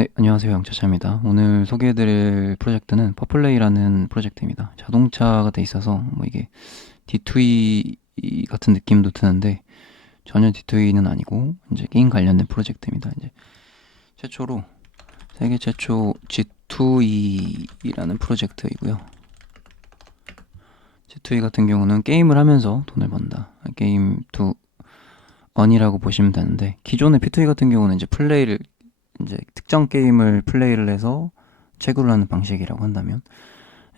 네, 안녕하세요. 영차차입니다. 오늘 소개해드릴 프로젝트는 퍼플레이라는 프로젝트입니다. 자동차가 돼 있어서 뭐 이게 D2E 같은 느낌도 드는데 전혀 D2E는 아니고 이제 게임 관련된 프로젝트입니다. 이제 최초로 세계 최초 G2E라는 프로젝트이고요. G2E 같은 경우는 게임을 하면서 돈을 번다. 게임 투 언이라고 보시면 되는데 기존의 P2E 같은 경우는 이제 플레이를 이제 특정 게임을 플레이를 해서 채굴을 하는 방식이라고 한다면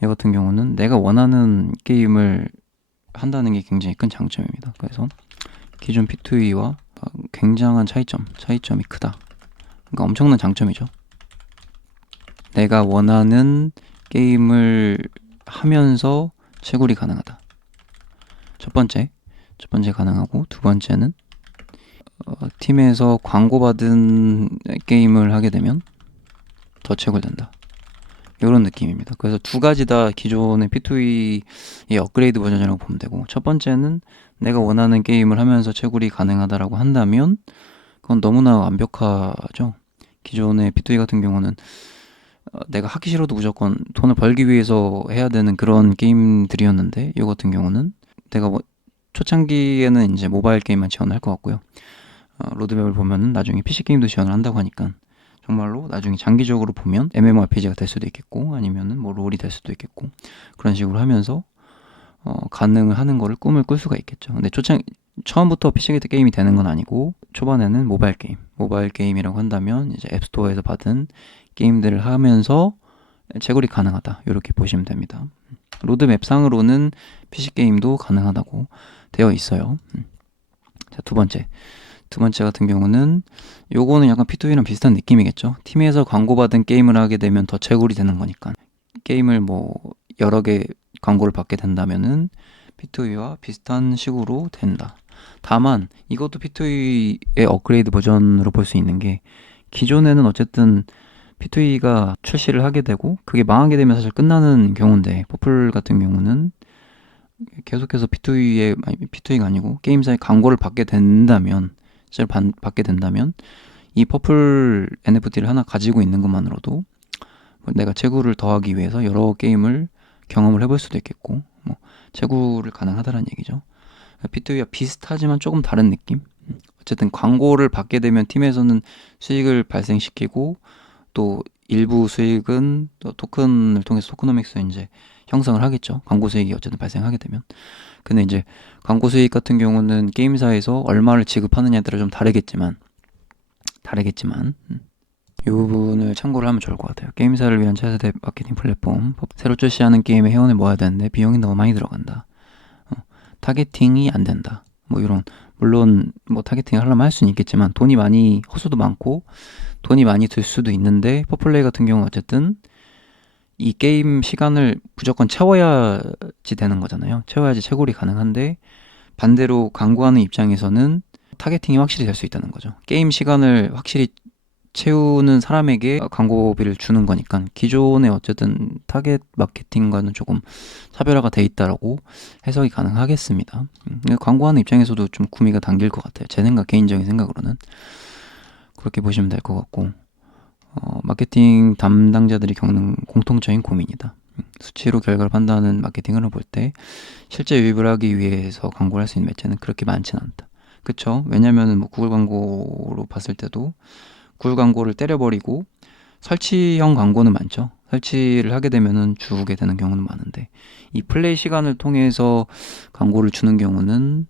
이 같은 경우는 내가 원하는 게임을 한다는 게 굉장히 큰 장점입니다. 그래서 기존 P2E와 굉장한 차이점이 크다. 그러니까 엄청난 장점이죠. 내가 원하는 게임을 하면서 채굴이 가능하다. 첫 번째 가능하고 두 번째는 팀에서 광고받은 게임을 하게 되면 더 채굴된다. 이런 느낌입니다. 그래서 두 가지 다 기존의 P2E의 업그레이드 버전이라고 보면 되고, 첫 번째는 내가 원하는 게임을 하면서 채굴이 가능하다라고 한다면 그건 너무나 완벽하죠. 기존의 P2E 같은 경우는 내가 하기 싫어도 무조건 돈을 벌기 위해서 해야 되는 그런 게임들이었는데, 이 같은 경우는 내가 초창기에는 이제 모바일 게임만 지원을 할 것 같고요. 로드맵을 보면은 나중에 PC 게임도 지원을 한다고 하니까 정말로 나중에 장기적으로 보면 MMORPG가 될 수도 있겠고 아니면은 뭐 롤이 될 수도 있겠고 그런 식으로 하면서 가능을 하는 거를 꿈을 꿀 수가 있겠죠. 근데 처음부터 PC 게임이 되는 건 아니고 초반에는 모바일 게임이라고 한다면 이제 앱스토어에서 받은 게임들을 하면서 채굴이 가능하다. 이렇게 보시면 됩니다. 로드맵 상으로는 PC 게임도 가능하다고 되어 있어요. 자, 두 번째 같은 경우는 요거는 약간 P2E랑 비슷한 느낌이겠죠. 팀에서 광고받은 게임을 하게 되면 더 채굴이 되는 거니까 게임을 뭐 여러 개 광고를 받게 된다면은 P2E와 비슷한 식으로 된다. 다만 이것도 P2E의 업그레이드 버전으로 볼 수 있는 게 기존에는 어쨌든 P2E가 출시를 하게 되고 그게 망하게 되면 사실 끝나는 경우인데 퍼플 같은 경우는 계속해서 P2E가 아니고 게임사의 광고를 받게 된다면 받게 된다면 이 퍼플 NFT를 하나 가지고 있는 것만으로도 내가 채굴을 더하기 위해서 여러 게임을 경험을 해볼 수도 있겠고 뭐 채굴을 가능하다는 얘기죠. P2E와 비슷하지만 조금 다른 느낌. 어쨌든 광고를 받게 되면 팀에서는 수익을 발생시키고 또 일부 수익은 또 토큰을 통해서 토크노믹스 이제 형성을 하겠죠. 광고 수익이 어쨌든 발생하게 되면. 근데 이제 광고 수익 같은 경우는 게임사에서 얼마를 지급하느냐에 따라 좀 다르겠지만 이 부분을 참고를 하면 좋을 것 같아요. 게임사를 위한 차세대 마케팅 플랫폼 새로 출시하는 게임에 회원을 모아야 되는데 비용이 너무 많이 들어간다. 타겟팅이 안 된다. 뭐 이런 물론 뭐 타겟팅을 하려면 할 수는 있겠지만 돈이 많이 허수도 많고 돈이 많이 들 수도 있는데 퍼플레이 같은 경우는 어쨌든 이 게임 시간을 무조건 채워야지 되는 거잖아요. 채워야지 채굴이 가능한데 반대로 광고하는 입장에서는 타겟팅이 확실히 될 수 있다는 거죠. 게임 시간을 확실히 채우는 사람에게 광고비를 주는 거니까 기존의 어쨌든 타겟 마케팅과는 조금 차별화가 돼 있다라고 해석이 가능하겠습니다. 광고하는 입장에서도 좀 구미가 당길 것 같아요. 제 개인적인 생각으로는 그렇게 보시면 될 것 같고 마케팅 담당자들이 겪는 공통적인 고민이다. 수치로 결과를 판단하는 마케팅을 볼 때 실제 유입을 하기 위해서 광고를 할 수 있는 매체는 그렇게 많지는 않다. 그쵸? 왜냐면은 뭐 구글 광고로 봤을 때도 구글 광고를 때려버리고 설치형 광고는 많죠. 설치를 하게 되면은 주게 되는 경우는 많은데 이 플레이 시간을 통해서 광고를 주는 경우는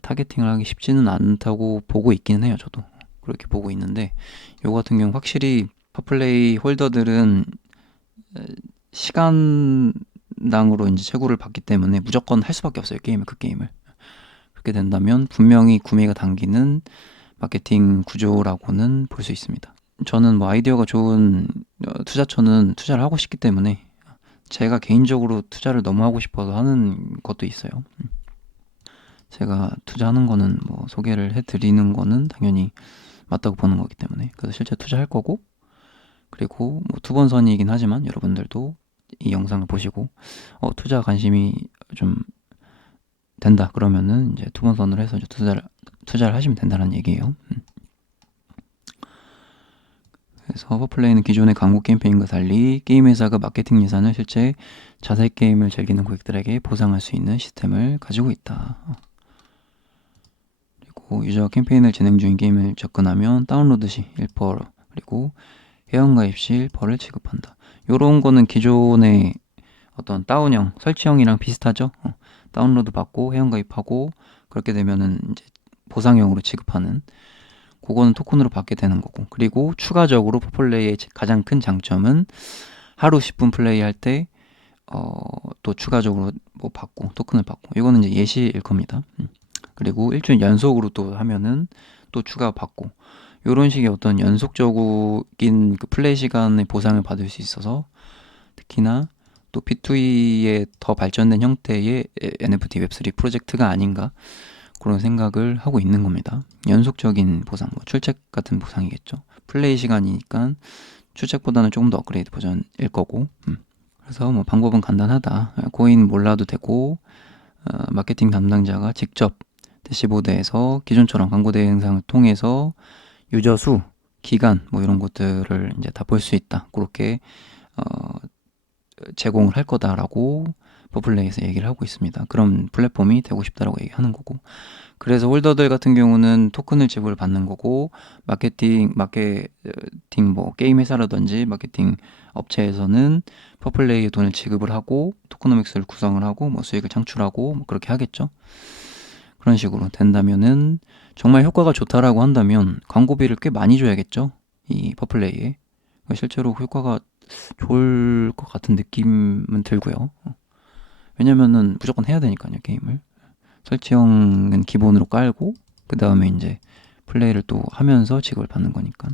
타겟팅을 하기 쉽지는 않다고 보고 있기는 해요. 저도 그렇게 보고 있는데 요 같은 경우 확실히 퍼플레이 홀더들은 시간당으로 이제 채굴을 받기 때문에 무조건 할 수밖에 없어요. 그 게임을. 그렇게 된다면 분명히 구매가 당기는 마케팅 구조라고는 볼 수 있습니다. 저는 뭐 아이디어가 좋은 투자처는 투자를 하고 싶기 때문에 제가 개인적으로 투자를 너무 하고 싶어서 하는 것도 있어요. 제가 투자하는 거는 뭐 소개를 해드리는 거는 당연히 맞다고 보는 거기 때문에 그래서 실제 투자할 거고 그리고 뭐 두 번 선이긴 하지만 여러분들도 이 영상을 보시고 투자 관심이 좀 된다 그러면은 이제 두 번 선으로 해서 이제 투자를 하시면 된다는 얘기예요. 그래서 퍼플레이는 기존의 광고 캠페인과 달리 게임 회사가 마케팅 예산을 실제 자사의 게임을 즐기는 고객들에게 보상할 수 있는 시스템을 가지고 있다. 그리고 유저가 캠페인을 진행 중인 게임을 접근하면 다운로드 시 1%, 그리고 회원가입 시 1%를 지급한다. 요런 거는 기존의 어떤 다운형, 설치형이랑 비슷하죠. 다운로드 받고 회원가입하고 그렇게 되면은 이제 보상형으로 지급하는, 그거는 토큰으로 받게 되는 거고. 그리고 추가적으로 퍼플레이의 가장 큰 장점은 하루 10분 플레이할 때 또 추가적으로 뭐 받고, 토큰을 받고, 이거는 이제 예시일 겁니다. 그리고 일주일 연속으로 또 하면은 또 추가 받고, 이런 식의 어떤 연속적인 그 플레이 시간의 보상을 받을 수 있어서 특히나 또 P2E의 더 발전된 형태의 NFT 웹3 프로젝트가 아닌가, 그런 생각을 하고 있는 겁니다. 연속적인 보상, 뭐 출첵 같은 보상이겠죠. 플레이 시간이니까 출첵보다는 조금 더 업그레이드 버전일 거고. 그래서 뭐 방법은 간단하다. 코인 몰라도 되고, 마케팅 담당자가 직접 대시보드에서 기존처럼 광고 대행상을 통해서 유저 수, 기간 뭐 이런 것들을 이제 다 볼 수 있다. 그렇게 제공을 할 거다라고 퍼플레이에서 얘기를 하고 있습니다. 그런 플랫폼이 되고 싶다라고 얘기하는 거고. 그래서 홀더들 같은 경우는 토큰을 지불 받는 거고, 마케팅 뭐 게임 회사라든지 마케팅 업체에서는 퍼플레이에 돈을 지급을 하고 토크노믹스를 구성을 하고 뭐 수익을 창출하고 뭐 그렇게 하겠죠. 그런 식으로 된다면은, 정말 효과가 좋다라고 한다면 광고비를 꽤 많이 줘야겠죠, 이 퍼플레이에. 실제로 효과가 좋을 것 같은 느낌은 들고요. 왜냐면은 무조건 해야 되니까요, 게임을. 설치형은 기본으로 깔고 그 다음에 이제 플레이를 또 하면서 지급을 받는 거니까.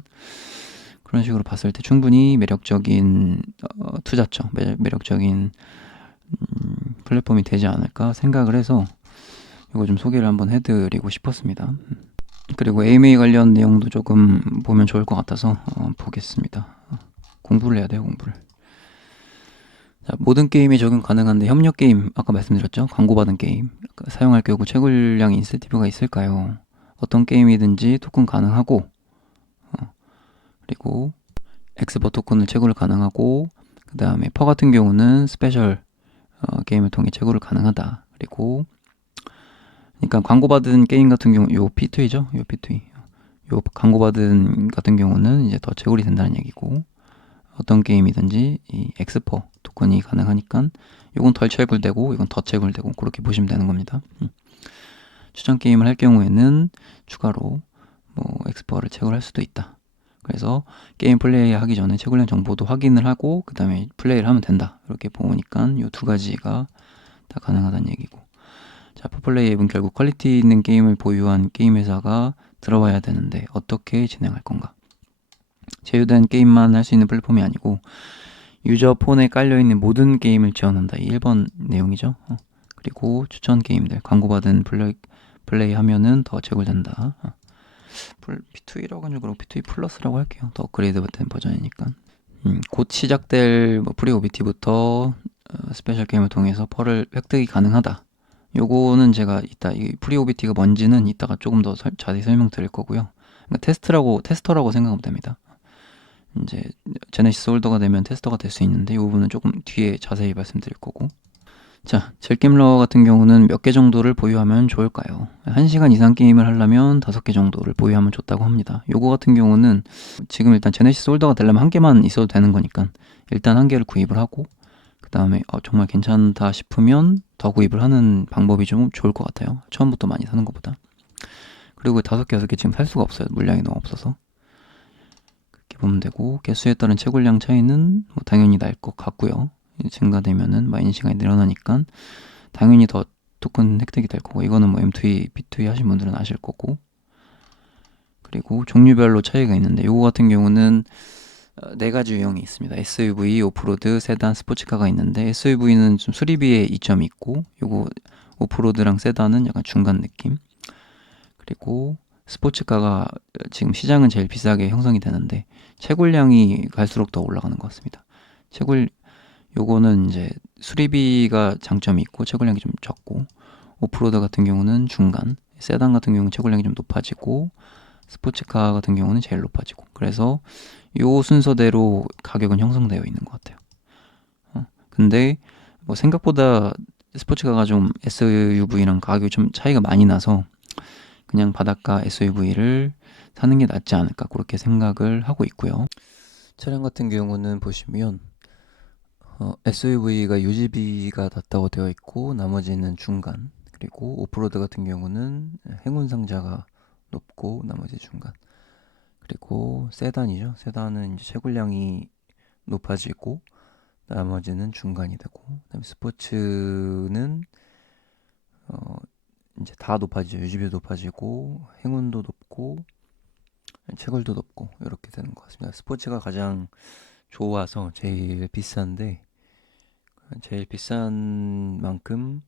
그런 식으로 봤을 때 충분히 매력적인 투자처, 매력적인 플랫폼이 되지 않을까 생각을 해서 이거 좀 소개를 한번 해드리고 싶었습니다. 그리고 AMA 관련 내용도 조금 보면 좋을 것 같아서 보겠습니다. 공부를 해야 돼요, 공부를. 자, 모든 게임에 적용 가능한데 협력 게임, 아까 말씀드렸죠? 광고받은 게임, 사용할 경우 채굴량 인센티브가 있을까요? 어떤 게임이든지 토큰 가능하고, 그리고 엑스버 토큰을 채굴을 가능하고, 그 다음에 퍼 같은 경우는 스페셜 게임을 통해 채굴을 가능하다. 그리고 그러니까 광고받은 게임 같은 경우, 요 P2E죠? 요 P2E. 요 광고받은 같은 경우는 이제 더 채굴이 된다는 얘기고, 어떤 게임이든지 이 엑스퍼 토큰이 가능하니까 이건 덜 채굴되고 이건 더 채굴되고, 그렇게 보시면 되는 겁니다. 추천 게임을 할 경우에는 추가로 뭐 엑스퍼를 채굴할 수도 있다. 그래서 게임 플레이 하기 전에 채굴량 정보도 확인을 하고 그 다음에 플레이를 하면 된다. 이렇게 보니까 이 두 가지가 다 가능하다는 얘기고. 자, 퍼플레이 앱은 결국 퀄리티 있는 게임을 보유한 게임 회사가 들어와야 되는데 어떻게 진행할 건가? 제휴된 게임만 할 수 있는 플랫폼이 아니고 유저 폰에 깔려있는 모든 게임을 지원한다. 이 1번 내용이죠. 그리고 추천 게임들, 광고받은 플레이 하면은 더 채굴된다. P2E라고 하죠. 그럼 P2E 플러스라고 할게요. 더 업그레이드 된 버전이니까. 곧 시작될 뭐 프리 OBT부터 스페셜 게임을 통해서 펄을 획득이 가능하다. 요거는 제가 이따 이 프리 OBT가 뭔지는 이따가 조금 더 자세히 설명드릴 거고요. 그러니까 테스터라고 생각하면 됩니다. 이제 제네시스 홀더가 되면 테스터가 될 수 있는데 이 부분은 조금 뒤에 자세히 말씀드릴 거고. 자, 젤게임러 같은 경우는 몇 개 정도를 보유하면 좋을까요? 1시간 이상 게임을 하려면 5개 정도를 보유하면 좋다고 합니다. 요거 같은 경우는 지금 일단 제네시스 홀더가 되려면 1개만 있어도 되는 거니까 일단 1개를 구입을 하고 그 다음에 정말 괜찮다 싶으면 더 구입을 하는 방법이 좀 좋을 것 같아요. 처음부터 많이 사는 것보다. 그리고 5개, 6개 지금 살 수가 없어요. 물량이 너무 없어서. 그렇게 보면 되고, 개수에 따른 채굴량 차이는 뭐 당연히 날 것 같고요. 증가되면은 마이닝 시간이 늘어나니까 당연히 더 토큰 획득이 될 거고, 이거는 뭐 M2E, P2E 하신 분들은 아실 거고. 그리고 종류별로 차이가 있는데 요거 같은 경우는 4가지 유형이 있습니다. SUV, 오프로드, 세단, 스포츠카가 있는데 SUV는 좀 수리비에 이점이 있고, 요거 오프로드랑 세단은 약간 중간 느낌. 그리고 스포츠카가 지금 시장은 제일 비싸게 형성이 되는데 채굴량이 갈수록 더 올라가는 것 같습니다. 요거는 이제 수리비가 장점이 있고 채굴량이 좀 적고, 오프로드 같은 경우는 중간, 세단 같은 경우는 채굴량이 좀 높아지고, 스포츠카 같은 경우는 제일 높아지고. 그래서 요 순서대로 가격은 형성되어 있는 것 같아요. 근데 뭐 생각보다 스포츠카가 좀 SUV랑 가격이 좀 차이가 많이 나서 그냥 바닷가 SUV를 사는 게 낫지 않을까 그렇게 생각을 하고 있고요. 차량 같은 경우는 보시면 SUV가 유지비가 낮다고 되어 있고 나머지는 중간, 그리고 오프로드 같은 경우는 행운 상자가 높고 나머지 중간, 그리고 세단이죠. 세단은 이제 채굴량이 높아지고 나머지는 중간이 되고, 그다음에 스포츠는 어 이제 다 높아지죠. 유지비도 높아지고 행운도 높고 채굴도 높고 이렇게 되는 것 같습니다. 스포츠가 가장 좋아서 제일 비싼데, 제일 비싼 만큼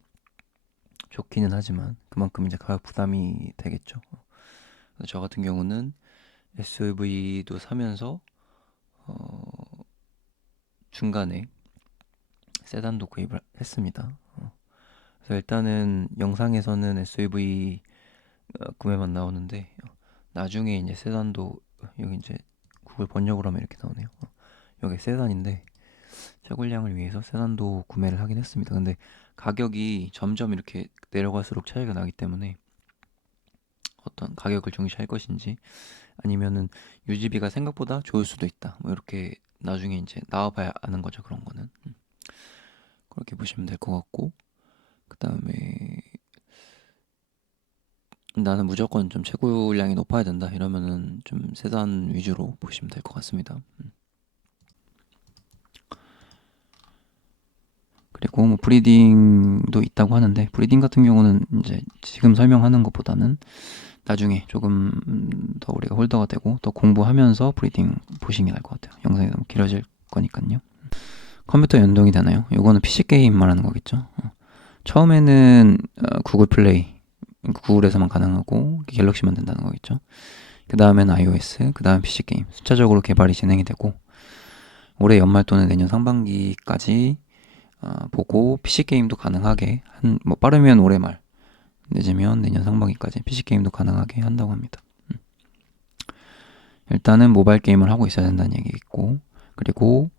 좋기는 하지만 그만큼 이제 가격 부담이 되겠죠. 그래서 저 같은 경우는 SUV도 사면서 중간에 세단도 구입을 했습니다. 그래서 일단은 영상에서는 SUV 구매만 나오는데 나중에 이제 세단도, 여기 이제 구글 번역으로 하면 이렇게 나오네요. 여기 세단인데 채굴량을 위해서 세단도 구매를 하긴 했습니다. 근데 가격이 점점 이렇게 내려갈수록 차이가 나기 때문에 어떤 가격을 중시할 것인지 아니면은 유지비가 생각보다 좋을 수도 있다, 뭐 이렇게 나중에 이제 나와봐야 아는 거죠. 그런 거는 그렇게 보시면 될 것 같고, 그 다음에 나는 무조건 좀 채굴량이 높아야 된다 이러면은 좀 세단 위주로 보시면 될 것 같습니다. 그리고 뭐 브리딩도 있다고 하는데, 브리딩 같은 경우는 이제 지금 설명하는 것보다는 나중에 조금 더 우리가 홀더가 되고 더 공부하면서 브리딩 보시는 게 나을 것 같아요. 영상이 너무 길어질 거니까요. 컴퓨터 연동이 되나요? 요거는 PC 게임 말하는 거겠죠. 처음에는 구글 플레이, 구글에서만 가능하고 갤럭시만 된다는 거겠죠. 그 다음엔 iOS, 그 다음 PC 게임 순차적으로 개발이 진행이 되고 올해 연말 또는 내년 상반기까지 보고 PC 게임도 가능하게 뭐 빠르면 올해 말, 늦으면 내년 상반기까지 PC 게임도 가능하게 한다고 합니다. 일단은 모바일 게임을 하고 있어야 된다는 얘기 있고, 그리고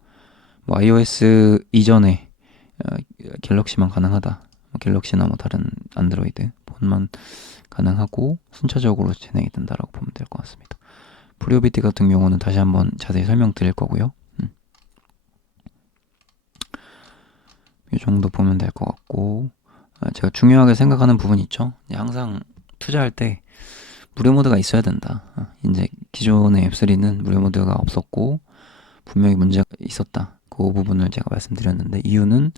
뭐 iOS 이전에 갤럭시만 가능하다, 갤럭시나 뭐 다른 안드로이드 폰만 가능하고 순차적으로 진행이 된다라고 보면 될 것 같습니다. 프리오비티 같은 경우는 다시 한번 자세히 설명드릴 거고요. 이 정도 보면 될 것 같고, 제가 중요하게 생각하는 부분이 있죠. 항상 투자할 때 무료 모드가 있어야 된다. 이제 기존의 앱3는 무료 모드가 없었고 분명히 문제가 있었다. 그 부분을 제가 말씀드렸는데, 이유는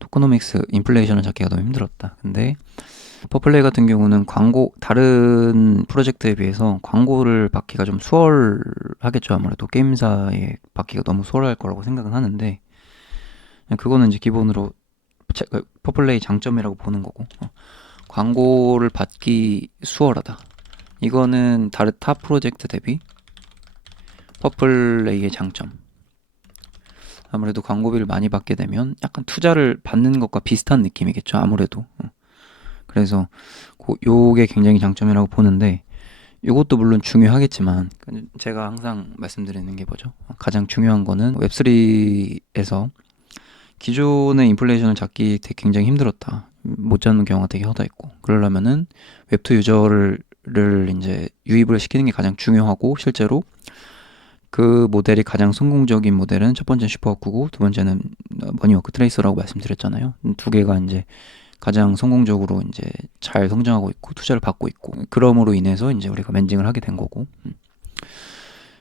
토크노믹스 인플레이션을 잡기가 너무 힘들었다. 근데 퍼플레이 같은 경우는 다른 프로젝트에 비해서 광고를 받기가 좀 수월하겠죠. 아무래도 게임사에 받기가 너무 수월할 거라고 생각은 하는데, 그거는 이제 기본으로 퍼플레이 장점이라고 보는 거고, 광고를 받기 수월하다, 이거는 다른 타 프로젝트 대비 퍼플레이의 장점. 아무래도 광고비를 많이 받게 되면 약간 투자를 받는 것과 비슷한 느낌이겠죠. 아무래도. 그래서 요게 굉장히 장점이라고 보는데, 이것도 물론 중요하겠지만 제가 항상 말씀드리는 게 뭐죠? 가장 중요한 거는 웹3에서 기존의 인플레이션을 잡기 되게 굉장히 힘들었다, 못 잡는 경우가 되게 허다했고, 그러려면은 웹2 유저를 이제 유입을 시키는 게 가장 중요하고, 실제로 그 모델이 가장 성공적인 모델은 첫 번째는 슈퍼워크고 두 번째는 머니워크 트레이서라고 말씀드렸잖아요. 두 개가 이제 가장 성공적으로 이제 잘 성장하고 있고 투자를 받고 있고, 그럼으로 인해서 이제 우리가 멘징을 하게 된 거고,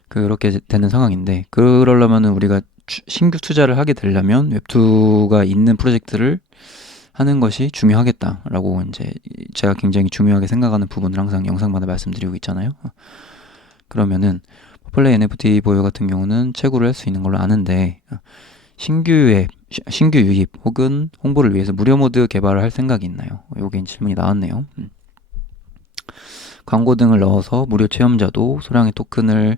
그렇게 되는 상황인데, 그러려면은 우리가 신규 투자를 하게 되려면 웹2가 있는 프로젝트를 하는 것이 중요하겠다라고 이제 제가 굉장히 중요하게 생각하는 부분을 항상 영상마다 말씀드리고 있잖아요. 그러면은 퍼플레이 NFT 보유 같은 경우는 채굴을 할 수 있는 걸로 아는데, 신규 유입 혹은 홍보를 위해서 무료 모드 개발을 할 생각이 있나요? 요게 질문이 나왔네요. 광고 등을 넣어서 무료 체험자도 소량의 토큰을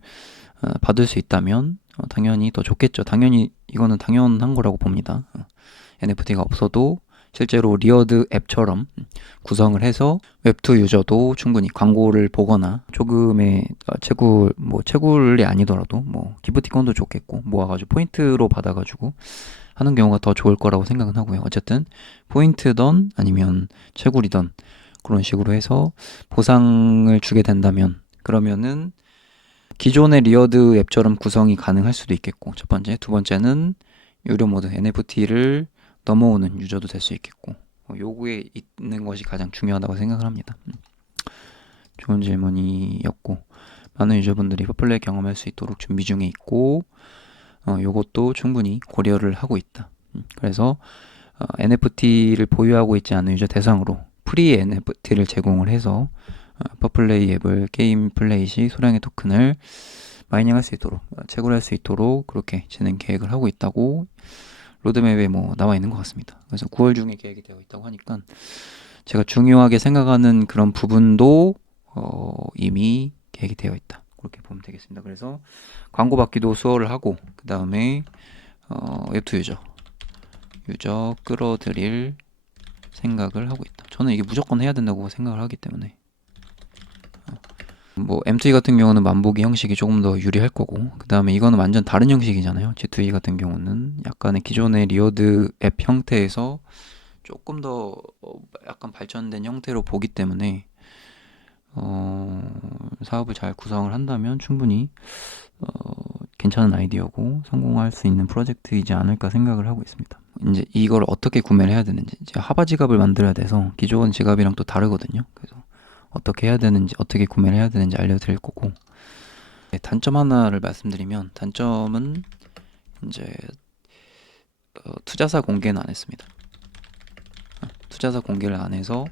받을 수 있다면 당연히 더 좋겠죠. 당연히 이거는 당연한 거라고 봅니다. NFT가 없어도 실제로 리어드 앱처럼 구성을 해서 웹2 유저도 충분히 광고를 보거나 조금의 채굴, 뭐 채굴이 아니더라도 뭐 기프티콘도 좋겠고 모아가지고 포인트로 받아가지고 하는 경우가 더 좋을 거라고 생각은 하고요. 어쨌든 포인트던 아니면 채굴이던 그런 식으로 해서 보상을 주게 된다면 그러면은 기존의 리어드 앱처럼 구성이 가능할 수도 있겠고 첫 번째, 두 번째는 유료 모드 NFT를 넘어오는 유저도 될 수 있겠고 요구에 있는 것이 가장 중요하다고 생각을 합니다. 좋은 질문이었고 많은 유저분들이 퍼플레이 경험할 수 있도록 준비 중에 있고 요것도 충분히 고려를 하고 있다. 그래서 NFT를 보유하고 있지 않은 유저 대상으로 프리 NFT를 제공을 해서 퍼플레이 앱을 게임 플레이 시 소량의 토큰을 마이닝할 수 있도록 채굴할 수 있도록 그렇게 진행 계획을 하고 있다고 로드맵에 뭐 나와 있는 것 같습니다. 그래서 9월 중에 계획이 되어 있다고 하니까 제가 중요하게 생각하는 그런 부분도 이미 계획이 되어 있다. 그렇게 보면 되겠습니다. 그래서 광고 받기도 수월을 하고 그 다음에 웹2 유저 끌어들일 생각을 하고 있다. 저는 이게 무조건 해야 된다고 생각을 하기 때문에 뭐 M2E 같은 경우는 만보기 형식이 조금 더 유리할 거고 그 다음에 이거는 완전 다른 형식이잖아요. G2E 같은 경우는 약간의 기존의 리어드 앱 형태에서 조금 더 약간 발전된 형태로 보기 때문에 사업을 잘 구성을 한다면 충분히 괜찮은 아이디어고 성공할 수 있는 프로젝트이지 않을까 생각을 하고 있습니다. 이제 이걸 어떻게 구매를 해야 되는지 이제 하바 지갑을 만들어야 돼서 기존 지갑이랑 또 다르거든요. 그래서 어떻게 해야 되는지 어떻게 구매를 해야 되는지 알려드릴 거고 단점 하나를 말씀드리면 단점은 이제 투자사 공개는 안 했습니다. 투자사 공개를 안 해서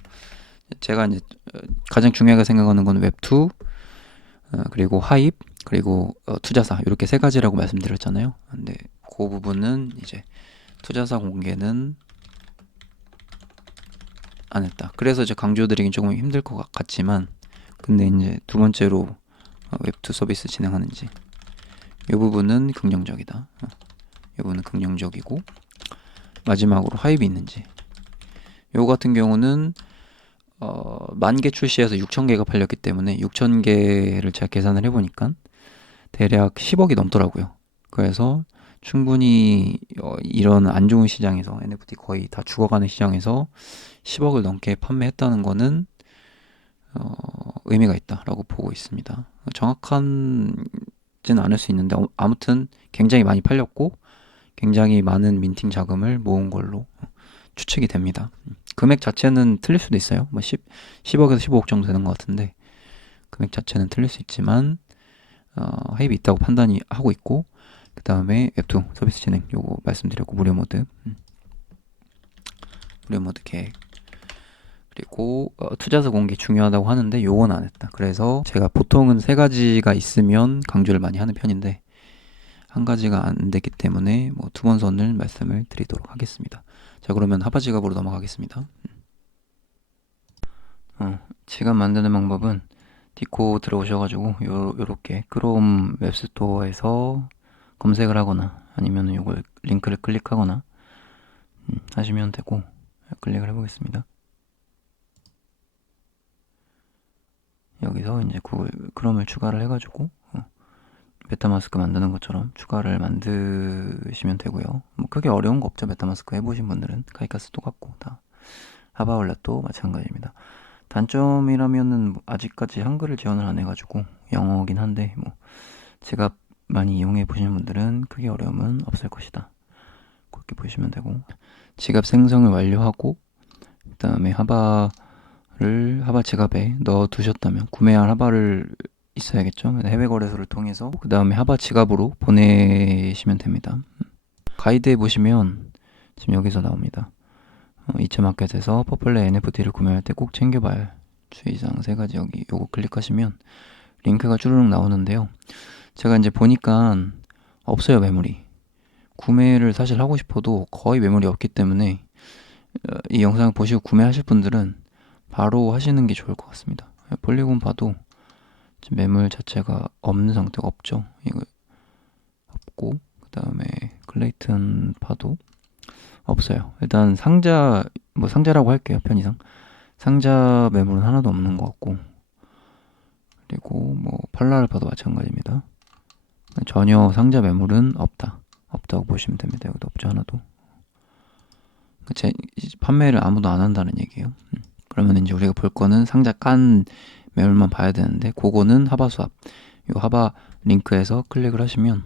제가 이제 가장 중요하게 생각하는 건 웹2 그리고 하입 그리고 투자사 이렇게 세 가지라고 말씀드렸잖아요. 근데 그 부분은 이제 투자사 공개는 안 했다. 그래서 이제 강조드리긴 조금 힘들 것 같지만 근데 이제 두 번째로 웹2 서비스 진행하는지 이 부분은 긍정적이다. 이 부분은 긍정적이고 마지막으로 하입이 있는지 요 같은 경우는 10,000개 출시해서 6,000개가 팔렸기 때문에 6,000개를 제가 계산을 해보니까 대략 10억이 넘더라고요. 그래서 충분히 이런 안 좋은 시장에서 NFT 거의 다 죽어가는 시장에서 10억을 넘게 판매했다는 거는 의미가 있다라고 보고 있습니다. 정확한지는 않을 수 있는데 아무튼 굉장히 많이 팔렸고 굉장히 많은 민팅 자금을 모은 걸로 추측이 됩니다. 금액 자체는 틀릴 수도 있어요. 뭐 10억에서 15억 정도 되는 것 같은데 금액 자체는 틀릴 수 있지만 하입이 있다고 판단이 하고 있고 그 다음에 웹2 서비스 진행 요거 말씀드렸고 무료 모드 계획 그리고 투자사 공개 중요하다고 하는데 요건 안 했다. 그래서 제가 보통은 세 가지가 있으면 강조를 많이 하는 편인데 한 가지가 안 됐기 때문에 뭐 두 번 선을 말씀을 드리도록 하겠습니다. 자 그러면 하바 지갑으로 넘어가겠습니다. 지갑 만드는 방법은 디코 들어오셔가지고 요렇게 크롬 웹스토어에서 검색을 하거나 아니면 요걸 링크를 클릭하거나 하시면 되고 클릭을 해보겠습니다. 여기서 이제 구글 크롬을 추가를 해가지고 메타마스크 만드는 것처럼 추가를 만드시면 되고요. 뭐 크게 어려운 거 없죠. 메타마스크 해보신 분들은 카이카스 똑같고 다 하바울렛도 마찬가지입니다. 단점이라면은 아직까지 한글을 지원을 안 해가지고 영어긴 한데 뭐 제가 많이 이용해 보시는 분들은 크게 어려움은 없을 것이다. 그렇게 보시면 되고 지갑 생성을 완료하고 그 다음에 하바 지갑에 넣어 두셨다면 구매할 하바를 있어야겠죠. 해외 거래소를 통해서 그 다음에 하바 지갑으로 보내시면 됩니다. 가이드에 보시면 지금 여기서 나옵니다. 이체 마켓에서 퍼플레 NFT를 구매할 때 꼭 챙겨봐야 할 주의사항 세 가지 여기 요거 클릭하시면 링크가 주르륵 나오는데요. 제가 이제 보니까 없어요 매물이. 구매를 사실 하고 싶어도 거의 매물이 없기 때문에 이 영상을 보시고 구매하실 분들은 바로 하시는 게 좋을 것 같습니다. 폴리곤 봐도 지금 매물 자체가 없는 상태가 없죠. 이거 없고 그 다음에 클레이튼 봐도 없어요. 일단 상자 뭐 상자라고 할게요. 편의상 상자 매물은 하나도 없는 것 같고, 그리고 뭐 팔라를 봐도 마찬가지입니다. 전혀 상자 매물은 없다고 보시면 됩니다. 여기도 없죠, 하나도. 판매를 아무도 안 한다는 얘기예요. 그러면 이제 우리가 볼 거는 상자 깐 매물만 봐야 되는데, 그거는 하바 수합. 요 하바 링크에서 클릭을 하시면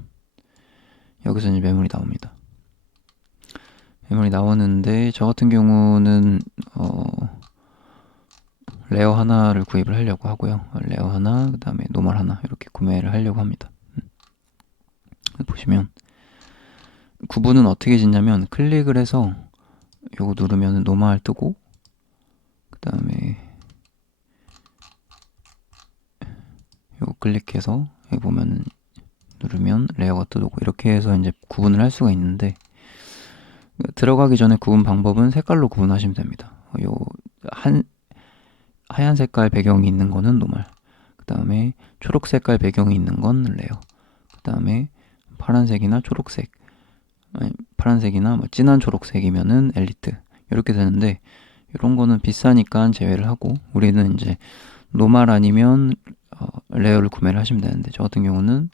여기서 이제 매물이 나옵니다. 매물이 나오는데, 저 같은 경우는 레어 하나를 구입을 하려고 하고요. 레어 하나, 그 다음에 노멀 하나, 이렇게 구매를 하려고 합니다. 보시면 구분은 어떻게 짓냐면, 클릭을 해서 요거 누르면 노멀 뜨고, 그 다음에 요거 클릭해서 여기 보면 누르면 레어가 뜨고, 이렇게 해서 이제 구분을 할 수가 있는데, 들어가기 전에 구분 방법은 색깔로 구분하시면 됩니다. 요 하얀 색깔 배경이 있는 거는 노멀, 그 다음에 초록 색깔 배경이 있는 건 레어, 그 다음에 파란색이나 초록색, 아니, 파란색이나 뭐 진한 초록색이면은 엘리트, 이렇게 되는데, 이런 거는 비싸니까 제외를 하고, 우리는 이제 노멀 아니면 레어를 구매를 하시면 되는데, 저 같은 경우는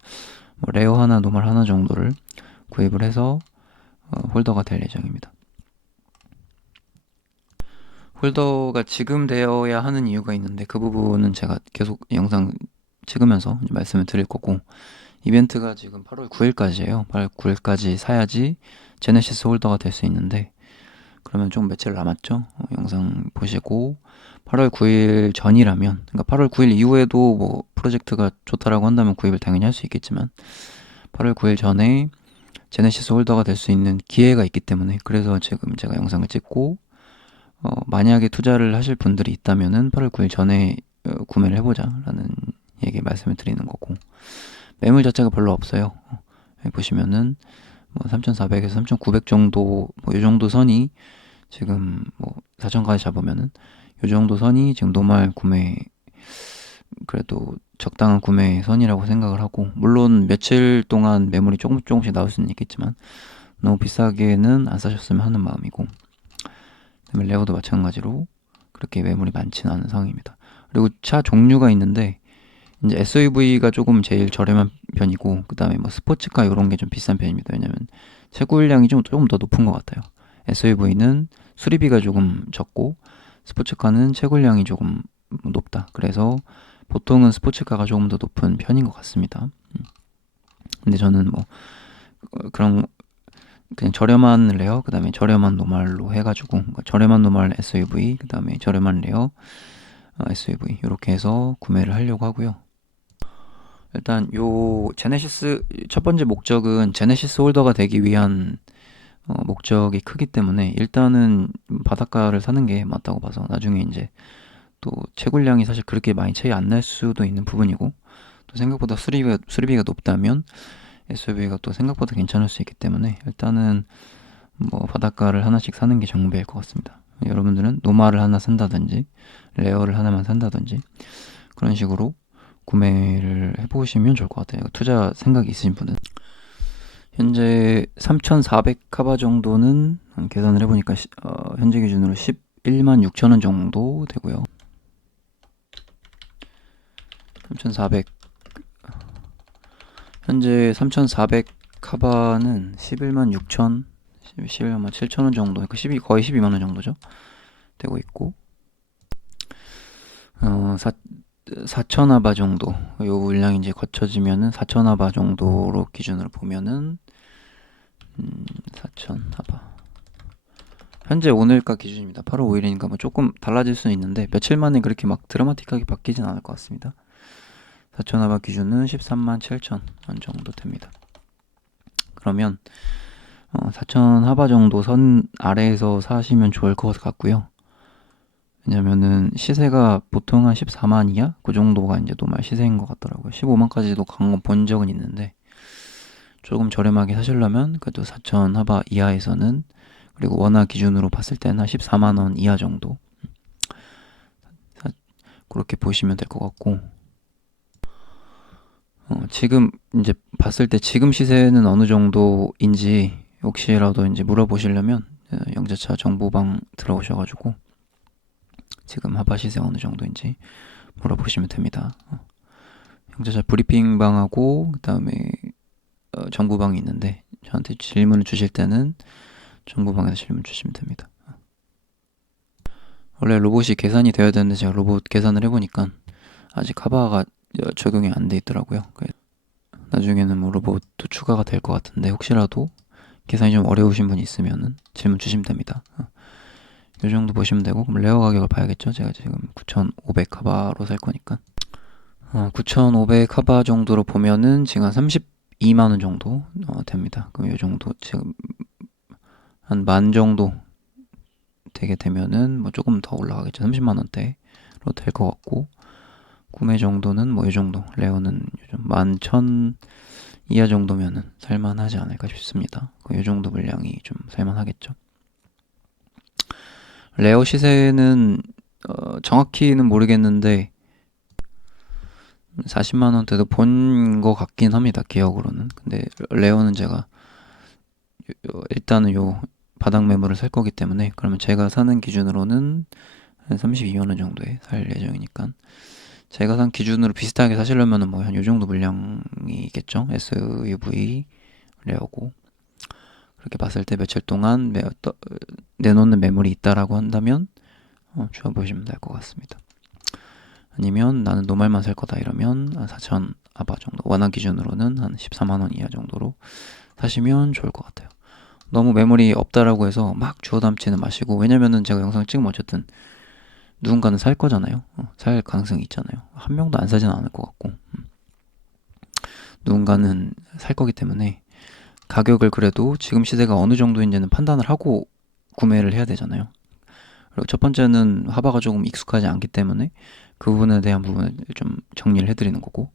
뭐 레어 하나, 노멀 하나 정도를 구입을 해서 홀더가 될 예정입니다. 홀더가 지금 되어야 하는 이유가 있는데, 그 부분은 제가 계속 영상 찍으면서 말씀을 드릴 거고, 이벤트가 지금 8월 9일까지예요. 8월 9일까지 사야지 제네시스 홀더가 될 수 있는데, 그러면 좀 며칠 남았죠. 영상 보시고 8월 9일 전이라면, 그러니까 8월 9일 이후에도 뭐 프로젝트가 좋다라고 한다면 구입을 당연히 할 수 있겠지만, 8월 9일 전에 제네시스 홀더가 될 수 있는 기회가 있기 때문에, 그래서 지금 제가 영상을 찍고, 만약에 투자를 하실 분들이 있다면은 8월 9일 전에 구매를 해보자라는 얘기 말씀을 드리는 거고, 매물 자체가 별로 없어요. 보시면은 뭐 3,400에서 3,900 정도, 뭐 이 정도 선이 지금 뭐 4,000까지 잡으면은 이 정도 선이 지금 노멀 구매, 그래도 적당한 구매 선이라고 생각을 하고, 물론 며칠 동안 매물이 조금씩 나올 수는 있겠지만 너무 비싸게는 안 사셨으면 하는 마음이고, 그다음에 레어도 마찬가지로 그렇게 매물이 많지는 않은 상황입니다. 그리고 차 종류가 있는데, 이제 SUV가 조금 제일 저렴한 편이고, 그 다음에 뭐 스포츠카 이런 게 좀 비싼 편입니다. 왜냐면 채굴량이 조금 더 높은 것 같아요. SUV는 수리비가 조금 적고, 스포츠카는 채굴량이 조금 높다. 그래서 보통은 스포츠카가 조금 더 높은 편인 것 같습니다. 근데 저는 뭐 그런 그냥 저렴한 레어, 그 다음에 저렴한 노멀로 해가지고, 그러니까 저렴한 노멀 SUV, 그 다음에 저렴한 레어 SUV, 이렇게 해서 구매를 하려고 하고요. 일단 요 제네시스 첫 번째 목적은 제네시스 홀더가 되기 위한 목적이 크기 때문에, 일단은 바닷가를 사는 게 맞다고 봐서, 나중에 이제 또 채굴량이 사실 그렇게 많이 차이 안 날 수도 있는 부분이고, 또 생각보다 수리비가 높다면 SUV가 또 생각보다 괜찮을 수 있기 때문에, 일단은 뭐 바닷가를 하나씩 사는 게 정배일 것 같습니다. 여러분들은 노마를 하나 산다든지 레어를 하나만 산다든지 그런 식으로 구매를 해보시면 좋을 것 같아요. 투자 생각이 있으신 분은. 현재 3,400 카바 정도는 계산을 해보니까 현재 기준으로 11만 6천 원 정도 되고요. 3,400 현재 3,400 카바는 11만 6천 11만 7천 원 정도, 그러니까 거의 12만 원 정도죠. 되고 있고, 4천 아바 정도, 요 물량이 이제 거쳐지면은 4천 아바 정도로 기준으로 보면은 4천 아바. 현재 오늘가 기준입니다. 8월 5일이니까 뭐 조금 달라질 수는 있는데, 며칠 만에 그렇게 막 드라마틱하게 바뀌진 않을 것 같습니다. 4천 아바 기준은 13만 7천 원 정도 됩니다. 그러면 4천 하바 정도 선 아래에서 사시면 좋을 것 같고요. 왜냐면은 시세가 보통 한 14만 이하? 그 정도가 이제 노말 시세인 것 같더라고요. 15만까지도 간 건 본 적은 있는데, 조금 저렴하게 사시려면 그래도 4천 하바 이하에서는, 그리고 원화 기준으로 봤을 때는 한 14만 원 이하 정도, 그렇게 보시면 될 것 같고, 지금 이제 봤을 때 지금 시세는 어느 정도인지 혹시라도 이제 물어보시려면 영자차 정보방 들어오셔가지고 지금 하바 시세 어느 정도인지 물어보시면 됩니다. 영자차 브리핑방하고 그 다음에 정보방이 있는데 저한테 질문을 주실 때는 정보방에서 질문 주시면 됩니다. 원래 로봇이 계산이 되어야 되는데 제가 로봇 계산을 해보니까 아직 하바가 적용이 안 돼 있더라고요. 나중에는 뭐 로봇도 추가가 될 것 같은데 혹시라도 계산이 좀 어려우신 분이 있으면 질문 주시면 됩니다. 이 정도 보시면 되고, 그럼 레어 가격을 봐야겠죠. 제가 지금 9,500 하바로 살 거니까 9,500 하바 정도로 보면은 지금 한 32만 원 정도 됩니다. 그럼 이 정도 지금 한 만 정도 되게 되면은 뭐 조금 더 올라가겠죠. 30만 원대로 될 것 같고, 구매 정도는 뭐 이 정도, 레어는 요즘 11,000 이하 정도면은 살만하지 않을까 싶습니다. 이 정도 물량이 좀 살만하겠죠. 레어 시세는 정확히는 모르겠는데 40만 원대도 본 것 같긴 합니다. 기억으로는. 근데 레어는 제가 일단은 요 바닥 매물을 살 거기 때문에, 그러면 제가 사는 기준으로는 한 32만 원 정도에 살 예정이니까 제가 산 기준으로 비슷하게 사시려면은 뭐 한 요 정도 물량이겠죠. SUV 레어고, 그렇게 봤을 때 며칠 동안 내놓는 매물이 있다라고 한다면 주어 보시면 될 것 같습니다. 아니면 나는 노말만 살 거다 이러면 한 4천 아바 정도, 원화 기준으로는 한 14만 원 이하 정도로 사시면 좋을 것 같아요. 너무 매물이 없다라고 해서 막 주워 담지는 마시고, 왜냐면은 제가 영상 찍으면 어쨌든 누군가는 살 거잖아요. 살 가능성이 있잖아요. 한 명도 안 사지는 않을 것 같고, 누군가는 살 거기 때문에 가격을 그래도 지금 시세가 어느 정도인지는 판단을 하고 구매를 해야 되잖아요. 그리고 첫 번째는 하바가 조금 익숙하지 않기 때문에 그 부분에 대한 부분을 좀 정리를 해드리는 거고,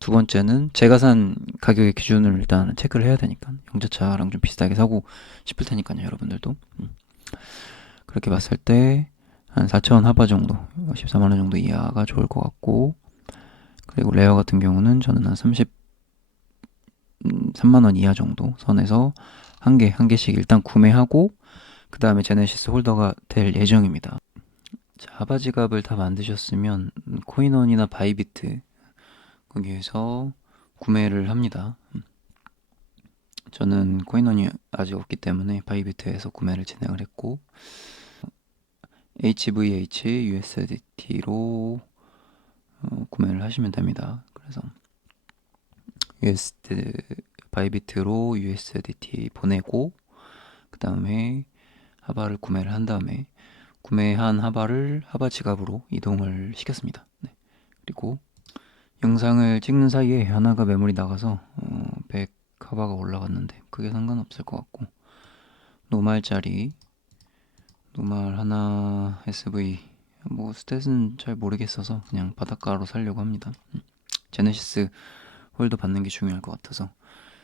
두 번째는 제가 산 가격의 기준을 일단 체크를 해야 되니까 영자차랑 좀 비슷하게 사고 싶을 테니까요, 여러분들도. 그렇게 봤을 때 한 4천 하바 정도, 14만 원 정도 이하가 좋을 것 같고, 그리고 레어 같은 경우는 저는 한 33만 원 이하 정도 선에서 한 개씩 일단 구매하고 그 다음에 제네시스 홀더가 될 예정입니다. 자, 하바 지갑을 다 만드셨으면 코인원이나 바이비트 거기에서 구매를 합니다. 저는 코인원이 아직 없기 때문에 바이비트에서 구매를 진행을 했고, HVH USDT로 구매를 하시면 됩니다. 그래서 바이비트로 USDT 보내고 그 다음에 하바를 구매를 한 다음에 구매한 하바를 하바 지갑으로 이동을 시켰습니다. 네. 그리고 영상을 찍는 사이에 하나가 매물이 나가서 100 하바가 올라갔는데 그게 상관없을 것 같고, 노말 하나 SV 뭐 스탯은 잘 모르겠어서 그냥 바닷가로 살려고 합니다. 제네시스 홀더 받는 게 중요할 것 같아서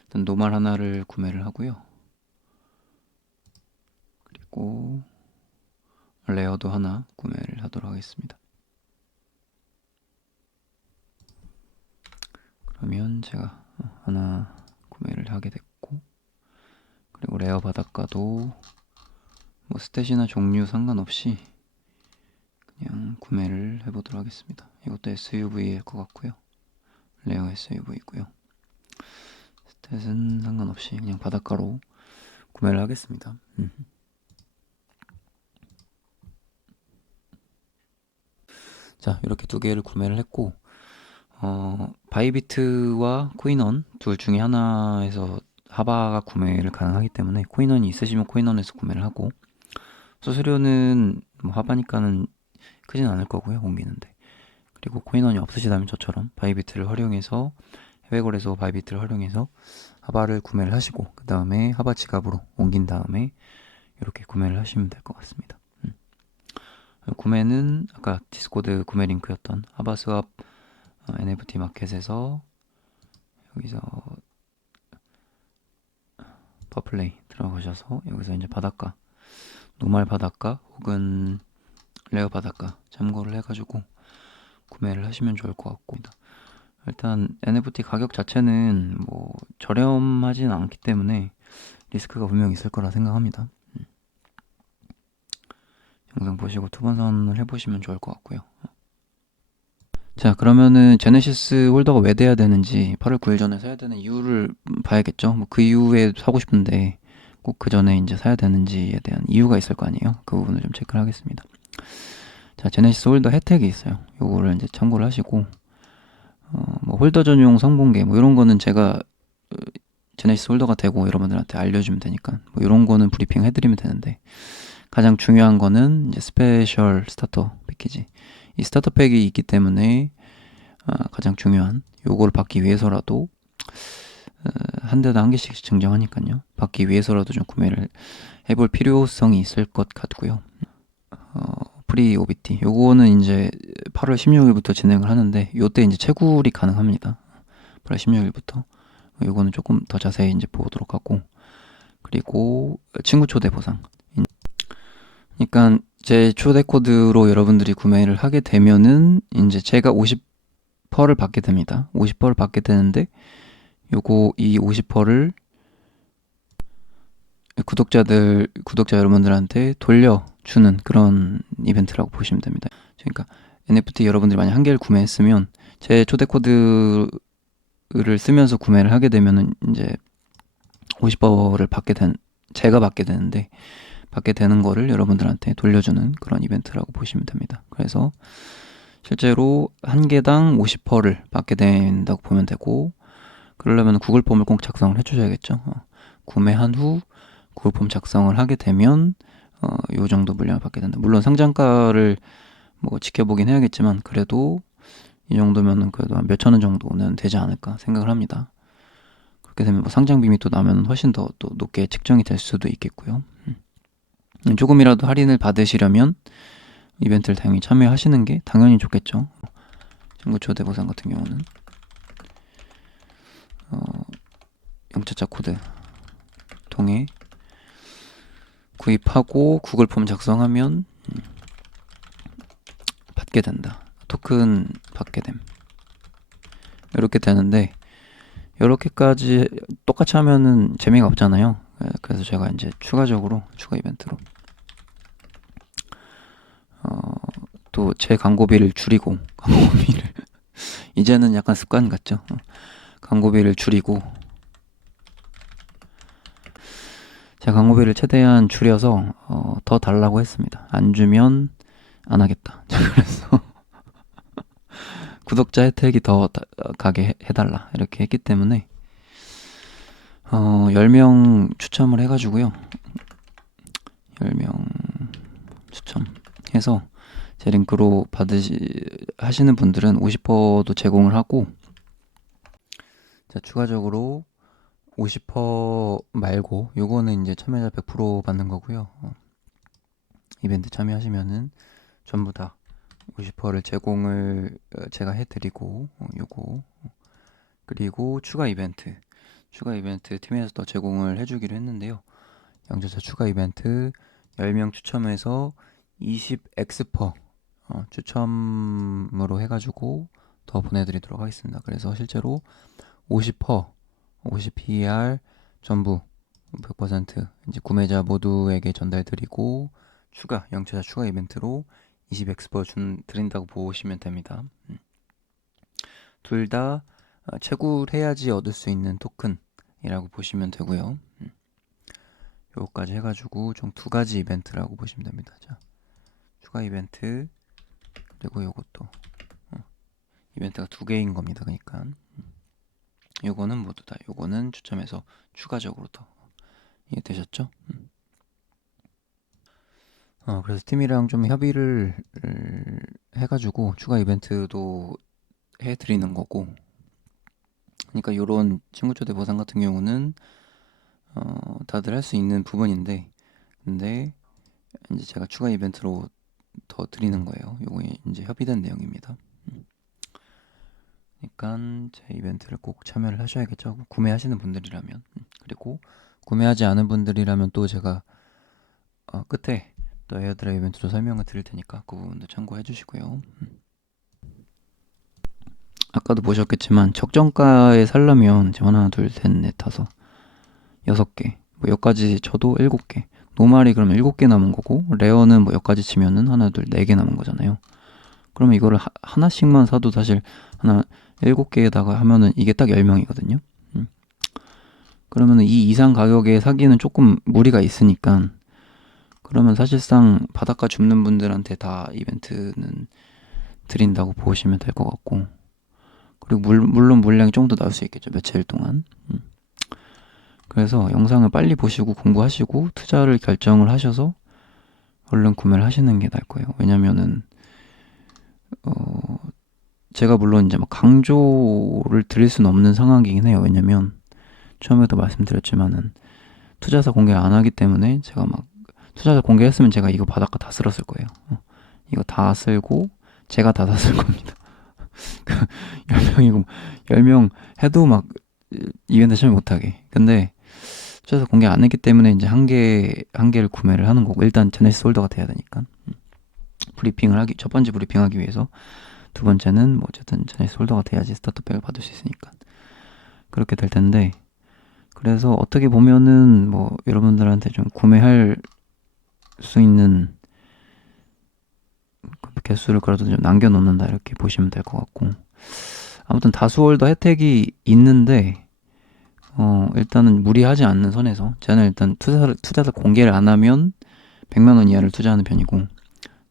일단 노말 하나를 구매를 하고요. 그리고 레어도 하나 구매를 하도록 하겠습니다. 그러면 제가 하나 구매를 하게 됐고, 그리고 레어 바닷가도 뭐 스탯이나 종류 상관없이 그냥 구매를 해보도록 하겠습니다. 이것도 SUV일 것 같고요. 레어 SUV이고요. 스탯은 상관없이 그냥 바닷가로 구매를 하겠습니다. 자, 이렇게 두 개를 구매를 했고, 바이비트와 코인원 둘 중에 하나에서 하바가 구매를 가능하기 때문에 코인원이 있으시면 코인원에서 구매를 하고, 수수료는 뭐 하바니까는 크진 않을 거고요, 옮기는데. 그리고 코인원이 없으시다면 저처럼 바이비트를 활용해서, 해외 거래소 바이비트를 활용해서 하바를 구매를 하시고 그 다음에 하바 지갑으로 옮긴 다음에 이렇게 구매를 하시면 될 것 같습니다. 구매는 아까 디스코드 구매 링크였던 하바스왑 NFT 마켓에서 여기서 퍼플레이 들어가셔서 여기서 이제 바닷가, 노말 바닷가 혹은 레어 바닷가 참고를 해가지고 구매를 하시면 좋을 것 같고, 일단 NFT 가격 자체는 뭐 저렴하진 않기 때문에 리스크가 분명 있을 거라 생각합니다. 영상 보시고 투번선을 해보시면 좋을 것 같고요. 자, 그러면은 제네시스 홀더가 왜 돼야 되는지 8월 9일 전에 사야 되는 이유를 봐야겠죠. 뭐 그 이후에 사고 싶은데 꼭 그 전에 이제 사야 되는지에 대한 이유가 있을 거 아니에요. 그 부분을 좀 체크를 하겠습니다. 자, 제네시스 홀더 혜택이 있어요. 요거를 이제 참고를 하시고 뭐 홀더 전용 성공개 뭐 이런 거는 제가 제네시스 홀더가 되고 여러분들한테 알려주면 되니까 뭐 이런 거는 브리핑 해드리면 되는데 가장 중요한 거는 이제 스페셜 스타터 패키지. 이 스타터 팩이 있기 때문에 가장 중요한 요거를 받기 위해서라도 한 대당 한 개씩 증정하니까요. 받기 위해서라도 좀 구매를 해볼 필요성이 있을 것 같고요. 프리 OBT 요거는 이제 8월 16일부터 진행을 하는데 요때 이제 채굴이 가능합니다. 8월 16일부터 요거는 조금 더 자세히 이제 보도록 하고 그리고 친구 초대 보상. 그러니까 제 초대 코드로 여러분들이 구매를 하게 되면은 이제 제가 50%를 받게 됩니다. 50%를 받게 되는데 요거 이 50%를 구독자 여러분들한테 돌려주는 그런 이벤트라고 보시면 됩니다. 그러니까 NFT 여러분들이 만약 한 개를 구매했으면 제 초대 코드를 쓰면서 구매를 하게 되면은 이제 50%를 제가 받게 되는데 받게 되는 거를 여러분들한테 돌려주는 그런 이벤트라고 보시면 됩니다. 그래서 실제로 한 개당 50%를 받게 된다고 보면 되고 그러려면 구글 폼을 꼭 작성을 해주셔야겠죠. 구매한 후 구글 폼 작성을 하게 되면 요 정도 물량을 받게 된다. 물론 상장가를 뭐 지켜보긴 해야겠지만 그래도 이 정도면은 그래도 한 몇천 원 정도는 되지 않을까 생각을 합니다. 그렇게 되면 뭐 상장비미 또 나면 훨씬 더 또 높게 측정이 될 수도 있겠고요. 조금이라도 할인을 받으시려면 이벤트를 당연히 참여하시는 게 당연히 좋겠죠. 친구 초대 보상 같은 경우는 영차차 코드 통해 구입하고 구글 폼 작성하면 받게 된다. 토큰 받게 됨. 이렇게 되는데 이렇게까지 똑같이 하면은 재미가 없잖아요. 그래서 제가 이제 추가적으로 추가 이벤트로 또 제 광고비를 줄이고 광고비를 이제는 약간 습관 같죠. 광고비를 줄이고 제 광고비를 최대한 줄여서 더 달라고 했습니다. 안 주면 안 하겠다. 그래서 구독자 혜택이 더 가게 해달라 이렇게 했기 때문에 10명 추첨을 해가지고요. 10명 추첨해서 제 링크로 하시는 분들은 50%도 제공을 하고 자, 추가적으로 50% 말고 요거는 이제 참여자 100% 받는 거고요. 이벤트 참여하시면은 전부 다 50%를 제공을 제가 해드리고 요거 그리고 추가 이벤트 팀에서 더 제공을 해주기로 했는데요. 영주차 추가 이벤트 10명 추첨해서 20엑스퍼 추첨으로 해가지고 더 보내드리도록 하겠습니다. 그래서 실제로 50PER 전부 100% 이제 구매자 모두에게 전달드리고 영체자 추가 이벤트로 20엑스퍼 드린다고 보시면 됩니다. 둘 다 채굴해야지 얻을 수 있는 토큰이라고 보시면 되고요. 요거까지 해가지고 총 2가지 이벤트라고 보시면 됩니다. 자, 추가 이벤트 그리고 요것도 이벤트가 2개인 겁니다. 그러니까 요거는 모두 다 요거는 추첨해서 추가적으로 더 이해되셨죠? 그래서 팀이랑 좀 협의를 해가지고 추가 이벤트도 해드리는 거고 그러니까 요런 친구 초대 보상 같은 경우는 다들 할 수 있는 부분인데 근데 이제 제가 추가 이벤트로 더 드리는 거예요. 요거 이제 협의된 내용입니다. 그러니까 제 이벤트를 꼭 참여를 하셔야겠죠. 구매하시는 분들이라면 그리고 구매하지 않은 분들이라면 또 제가 끝에 또 에어드랍 이벤트로 설명을 드릴 테니까 그 부분도 참고해 주시고요. 아까도 보셨겠지만 적정가에 살려면 하나 둘 셋 넷 다섯 6개 뭐 여기까지 쳐도 7개 노말이 그러면 7개 남은 거고, 레어는 뭐 여기까지 치면은 하나, 둘, 4개 남은 거잖아요. 그러면 이거를 하나씩만 사도 사실 하나 7개에다가 하면은 이게 딱 10명이거든요. 그러면은 이 이상 가격에 사기는 조금 무리가 있으니까, 그러면 사실상 바닷가 줍는 분들한테 다 이벤트는 드린다고 보시면 될 것 같고, 그리고 물론 물량이 좀 더 나올 수 있겠죠, 며칠 동안. 그래서 영상을 빨리 보시고 공부하시고 투자를 결정을 하셔서 얼른 구매를 하시는 게 나을 거예요. 왜냐면은 제가 물론 이제 막 강조를 드릴 수는 없는 상황이긴 해요. 왜냐면 처음에도 말씀드렸지만은 투자사 공개를 안 하기 때문에, 제가 막 투자사 공개했으면 제가 이거 바닷가 다 쓸었을 거예요. 이거 다 쓸고 제가 다 샀을 겁니다. 10명이고 10명 해도 막 이벤트 참여 못하게. 근데 투자사 공개 안 했기 때문에 이제 한 개를 구매를 하는 거고, 일단 제네시스 홀더가 돼야 되니까 첫 번째 브리핑 하기 위해서, 두 번째는 뭐 어쨌든 제네시스 홀더가 돼야지 스타터백을 받을 수 있으니까 그렇게 될 텐데, 그래서 어떻게 보면은 뭐 여러분들한테 좀 구매할 수 있는 개수를 그래도 좀 남겨놓는다, 이렇게 보시면 될 것 같고, 아무튼 다수홀더 혜택이 있는데 일단은 무리하지 않는 선에서 저는 일단 투자사 공개를 안 하면 100만 원 이하를 투자하는 편이고,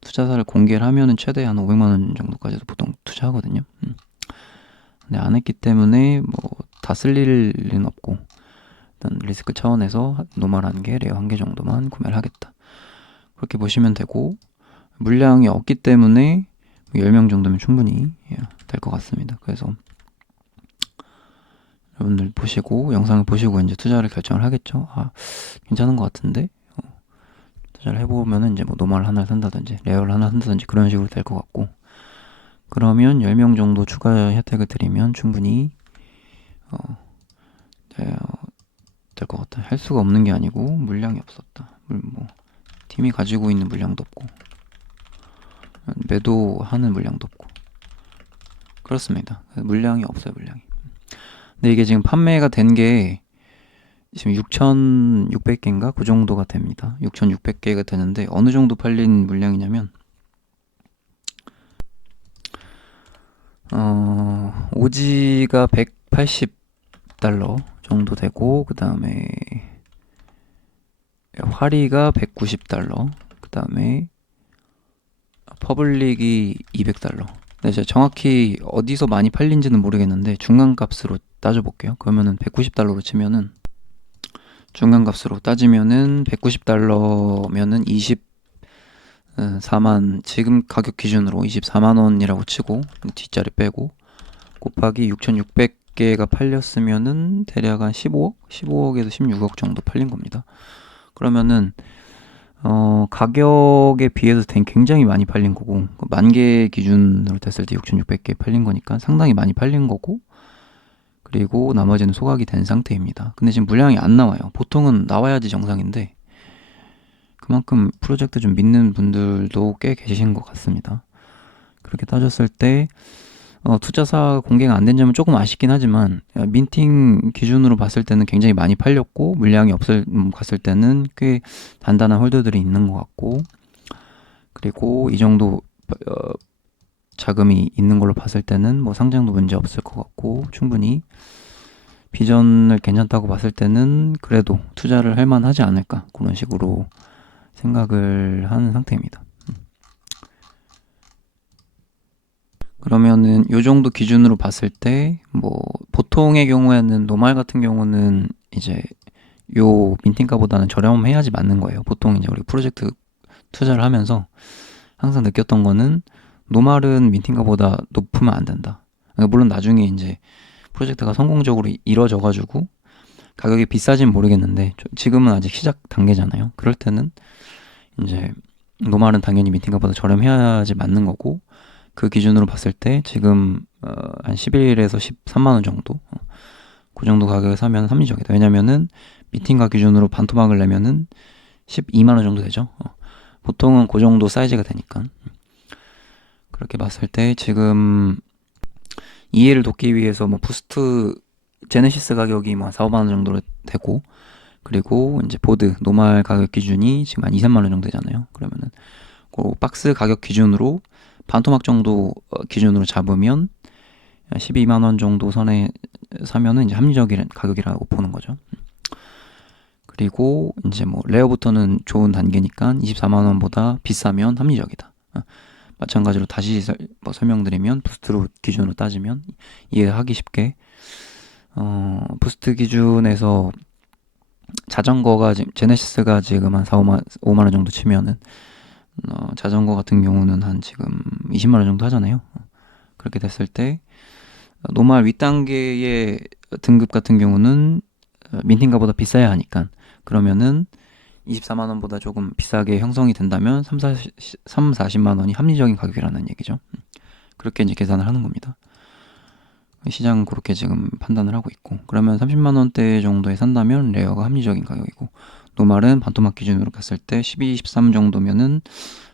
투자사를 공개를 하면은 최대 한 500만 원 정도까지도 보통 투자하거든요. 근데 안 했기 때문에 뭐 다 쓸 일은 없고, 일단 리스크 차원에서 노멀 1개, 레어 1개 정도만 구매를 하겠다, 그렇게 보시면 되고, 물량이 없기 때문에 10명 정도면 충분히 될 것 같습니다. 그래서 여러분들 보시고, 영상을 보시고 이제 투자를 결정을 하겠죠. 괜찮은 것 같은데 투자를 해보면은 이제 뭐 노멀 하나 산다든지 레어를 하나 산다든지 그런 식으로 될 것 같고, 그러면 10명 정도 추가 혜택을 드리면 충분히 될 것 같다. 할 수가 없는 게 아니고 물량이 없었다. 뭐 팀이 가지고 있는 물량도 없고 매도하는 물량도 없고 그렇습니다. 물량이 없어요, 물량이. 근데 이게 지금 판매가 된 게 지금 6,600개인가 그 정도가 됩니다. 6,600개가 되는데 어느 정도 팔린 물량이냐면 오지가 180달러 정도 되고, 그 다음에 화리가 190달러, 그 다음에 퍼블릭이 200달러. 네, 제가 정확히 어디서 많이 팔린지는 모르겠는데 중간값으로 따져볼게요. 그러면은 190달러로 치면은, 중간값으로 따지면은 190달러면은 24만, 지금 가격 기준으로 24만 원이라고 치고 뒷자리 빼고 곱하기 6,600개가 팔렸으면은 대략 한 15억에서 16억 정도 팔린 겁니다. 그러면은 가격에 비해서 굉장히 많이 팔린 거고, 10,000개 기준으로 됐을 때 6,600개 팔린 거니까 상당히 많이 팔린 거고, 그리고 나머지는 소각이 된 상태입니다. 근데 지금 물량이 안 나와요. 보통은 나와야지 정상인데 그만큼 프로젝트 좀 믿는 분들도 꽤 계신 것 같습니다. 그렇게 따졌을 때 투자사 공개가 안 된 점은 조금 아쉽긴 하지만, 민팅 기준으로 봤을 때는 굉장히 많이 팔렸고, 물량이 갔을 때는 꽤 단단한 홀더들이 있는 것 같고, 그리고 이 정도 자금이 있는 걸로 봤을 때는 뭐 상장도 문제 없을 것 같고, 충분히 비전을 괜찮다고 봤을 때는 그래도 투자를 할 만하지 않을까, 그런 식으로 생각을 하는 상태입니다. 그러면은 요 정도 기준으로 봤을 때 뭐 보통의 경우에는 노말 같은 경우는 이제 요 민팅가보다는 저렴해야지 맞는 거예요. 보통 이제 우리 프로젝트 투자를 하면서 항상 느꼈던 거는 노말은 민팅가보다 높으면 안 된다. 그러니까 물론 나중에 이제 프로젝트가 성공적으로 이뤄져가지고 가격이 비싸진 모르겠는데 지금은 아직 시작 단계잖아요. 그럴 때는 이제 노말은 당연히 민팅가보다 저렴해야지 맞는 거고, 그 기준으로 봤을 때 지금 한 11에서 13만 원 정도, 그 정도 가격에 사면 합리적이다. 왜냐면은 미팅가 기준으로 반토막을 내면은 12만 원 정도 되죠. 보통은 그 정도 사이즈가 되니까. 그렇게 봤을 때 지금 이해를 돕기 위해서 뭐 부스트 제네시스 가격이 뭐 4, 5만 원 정도로 되고, 그리고 이제 보드 노멀 가격 기준이 지금 한 2, 3만 원 정도 되잖아요. 그러면은 그 박스 가격 기준으로 반토막 정도 기준으로 잡으면 12만 원 정도 선에 사면은 이제 합리적인 가격이라고 보는 거죠. 그리고 이제 뭐 레어부터는 좋은 단계니까 24만 원보다 비싸면 합리적이다. 마찬가지로 다시 설명드리면 부스트로 기준으로 따지면 이해하기 쉽게 부스트 기준에서 자전거가 지금 제네시스가 지금 한 4, 5만 원 정도 치면은 자전거 같은 경우는 한 지금 20만 원 정도 하잖아요. 그렇게 됐을 때 노멀 윗단계의 등급 같은 경우는 민팅가보다 비싸야 하니까 그러면은 24만 원보다 조금 비싸게 형성이 된다면 3, 40만 원이 합리적인 가격이라는 얘기죠. 그렇게 이제 계산을 하는 겁니다. 시장은 그렇게 지금 판단을 하고 있고 그러면 30만 원대 정도에 산다면 레어가 합리적인 가격이고 노멀은 반토막 기준으로 갔을 때 12, 13 정도면은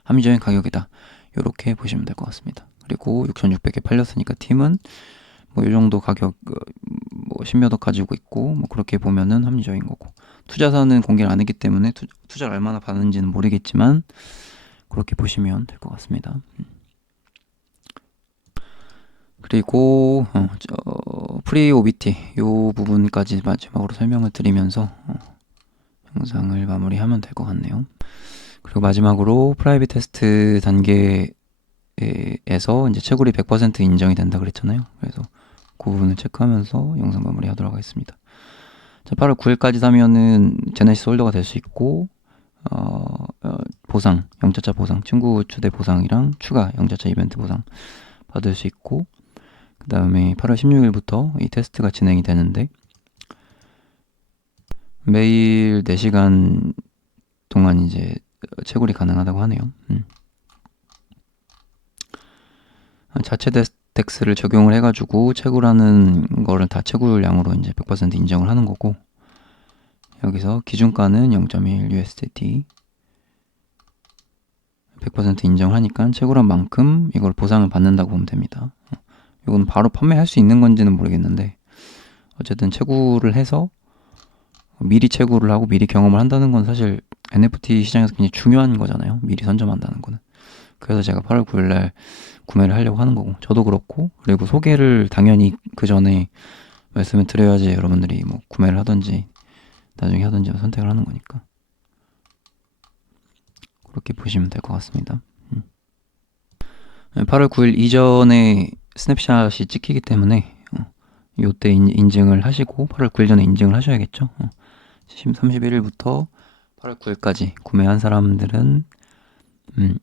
합리적인 가격이다. 이렇게 보시면 될 것 같습니다. 그리고 6,600개 팔렸으니까 팀은 뭐 이 정도 가격 뭐 10몇 억 가지고 있고 뭐 그렇게 보면은 합리적인 거고 투자사는 공개를 안 했기 때문에 투자를 얼마나 받는지는 모르겠지만 그렇게 보시면 될 것 같습니다. 그리고 프리 OBT 요 부분까지 마지막으로 설명을 드리면서 영상을 마무리하면 될 것 같네요. 그리고 마지막으로 프라이빗 테스트 단계에서 이제 채굴이 100% 인정이 된다 그랬잖아요. 그래서 그 부분을 체크하면서 영상 마무리하도록 하겠습니다. 자, 8월 9일까지 사면은 제네시스 홀더가 될 수 있고 보상, 영자차 보상, 친구 초대 보상이랑 추가 영자차 이벤트 보상 받을 수 있고 그 다음에 8월 16일부터 이 테스트가 진행이 되는데 매일 4시간 동안 이제 채굴이 가능하다고 하네요. 자체 덱스를 적용을 해가지고 채굴하는 거를 다 채굴량으로 이제 100% 인정을 하는 거고 여기서 기준가는 0.1 USDT 100% 인정하니까 채굴한 만큼 이걸 보상을 받는다고 보면 됩니다. 이건 바로 판매할 수 있는 건지는 모르겠는데 어쨌든 채굴을 해서 미리 채굴을 하고 미리 경험을 한다는 건 사실 NFT 시장에서 굉장히 중요한 거잖아요. 미리 선점한다는 거는. 그래서 제가 8월 9일 날 구매를 하려고 하는 거고 저도 그렇고 그리고 소개를 당연히 그 전에 말씀을 드려야지 여러분들이 뭐 구매를 하든지 나중에 하든지 선택을 하는 거니까 그렇게 보시면 될 것 같습니다. 8월 9일 이전에 스냅샷이 찍히기 때문에 요때 인증을 하시고 8월 9일 전에 인증을 하셔야겠죠. 31일부터 8월 9일까지 구매한 사람들은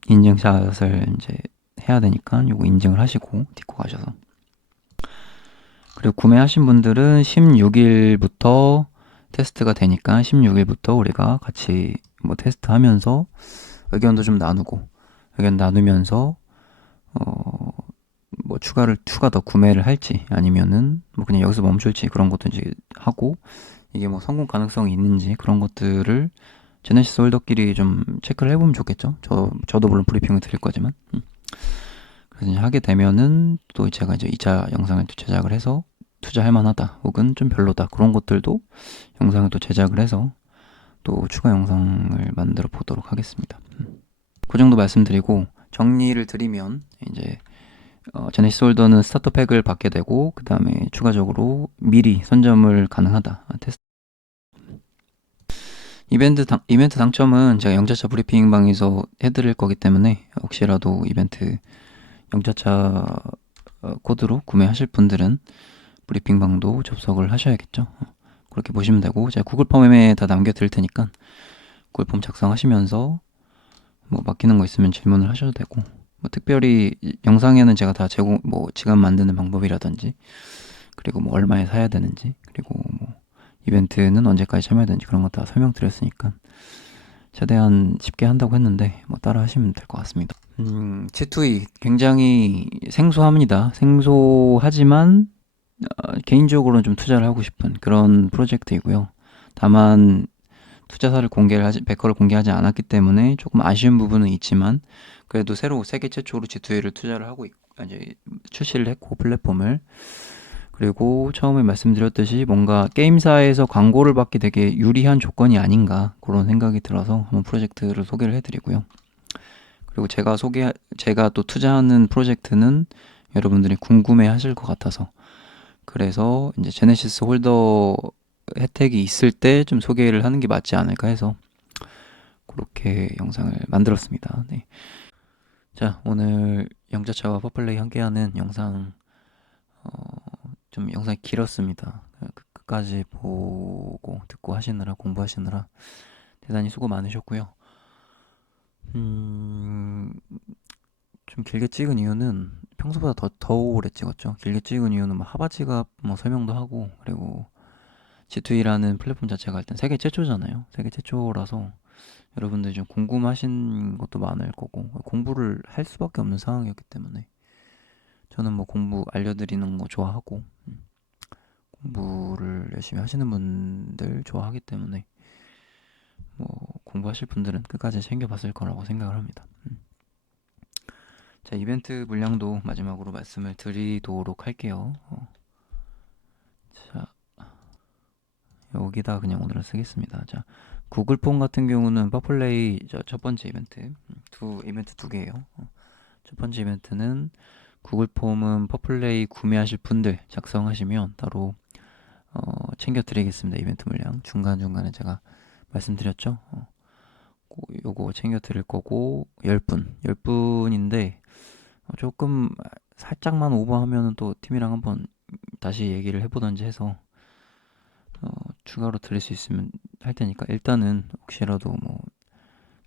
인증샷을 이제 해야 되니까 요거 인증을 하시고 딛고 가셔서 그리고 구매하신 분들은 16일부터 테스트가 되니까 16일부터 우리가 같이 뭐 테스트하면서 의견도 좀 나누고 의견 나누면서 뭐 추가 더 구매를 할지 아니면은 뭐 그냥 여기서 멈출지 그런 것도 이제 하고 이게 뭐 성공 가능성이 있는지 그런 것들을 제네시스 홀더끼리 좀 체크를 해보면 좋겠죠. 저도 물론 브리핑을 드릴 거지만 그래서 이제 하게 되면은 또 제가 이제 2차 영상을 또 제작을 해서 투자할 만하다 혹은 좀 별로다 그런 것들도 영상을 또 제작을 해서 또 추가 영상을 만들어 보도록 하겠습니다. 그 정도 말씀드리고 정리를 드리면 이제 제네시스 홀더는 스타터 팩을 받게 되고 그 다음에 추가적으로 미리 선점을 가능하다 테스트 이벤트 당첨은 제가 영자차 브리핑 방에서 해드릴 거기 때문에 혹시라도 이벤트 영자차 코드로 구매하실 분들은 브리핑 방도 접속을 하셔야겠죠. 그렇게 보시면 되고 제가 구글 폼에 다 남겨드릴 테니까 구글 폼 작성하시면서 뭐 맡기는 거 있으면 질문을 하셔도 되고 뭐 특별히 영상에는 제가 다 뭐 지갑 만드는 방법이라든지 그리고 뭐 얼마에 사야 되는지 그리고 뭐 이벤트는 언제까지 참여해야 되는지 그런 거 다 설명드렸으니까 최대한 쉽게 한다고 했는데 뭐 따라 하시면 될 것 같습니다. G2E 굉장히 생소합니다. 생소하지만 개인적으로는 좀 투자를 하고 싶은 그런 프로젝트이고요. 다만 투자사를 베커를 공개하지 않았기 때문에 조금 아쉬운 부분은 있지만 그래도 새로 세계 최초로 G2E를 투자를 하고 이제 출시를 했고 플랫폼을 그리고 처음에 말씀드렸듯이 뭔가 게임사에서 광고를 받기 되게 유리한 조건이 아닌가 그런 생각이 들어서 한번 프로젝트를 소개를 해드리고요. 그리고 제가 또 투자하는 프로젝트는 여러분들이 궁금해 하실 것 같아서 그래서 이제 제네시스 홀더 혜택이 있을 때 좀 소개를 하는 게 맞지 않을까 해서 그렇게 영상을 만들었습니다. 네. 자, 오늘 영자차와 퍼플레이 함께하는 영상 좀 영상이 길었습니다. 끝까지 보고 듣고 하시느라 공부하시느라 대단히 수고 많으셨고요. 좀 길게 찍은 이유는 평소보다 더 오래 찍었죠. 길게 찍은 이유는 뭐 하바지갑 뭐 설명도 하고 그리고 G2E라는 플랫폼 자체가 일단 세계 최초잖아요. 세계 최초라서 여러분들이 좀 궁금하신 것도 많을 거고 공부를 할 수밖에 없는 상황이었기 때문에 저는 뭐 공부 알려드리는 거 좋아하고 공부를 열심히 하시는 분들 좋아하기 때문에 뭐 공부하실 분들은 끝까지 챙겨봤을 거라고 생각을 합니다. 자, 이벤트 물량도 마지막으로 말씀을 드리도록 할게요. 자, 여기다 그냥 오늘은 쓰겠습니다. 자, 구글 폼 같은 경우는 퍼플레이 첫 번째 이벤트 이벤트 두 개예요. 첫 번째 이벤트는 구글 폼은 퍼플레이 구매하실 분들 작성하시면 따로 챙겨 드리겠습니다. 이벤트 물량 중간중간에 제가 말씀드렸죠. 요거 챙겨 드릴 거고 10분인데 조금 살짝만 오버하면은 또 팀이랑 한번 다시 얘기를 해보던지 해서 추가로 드릴 수 있으면 할 테니까 일단은 혹시라도 뭐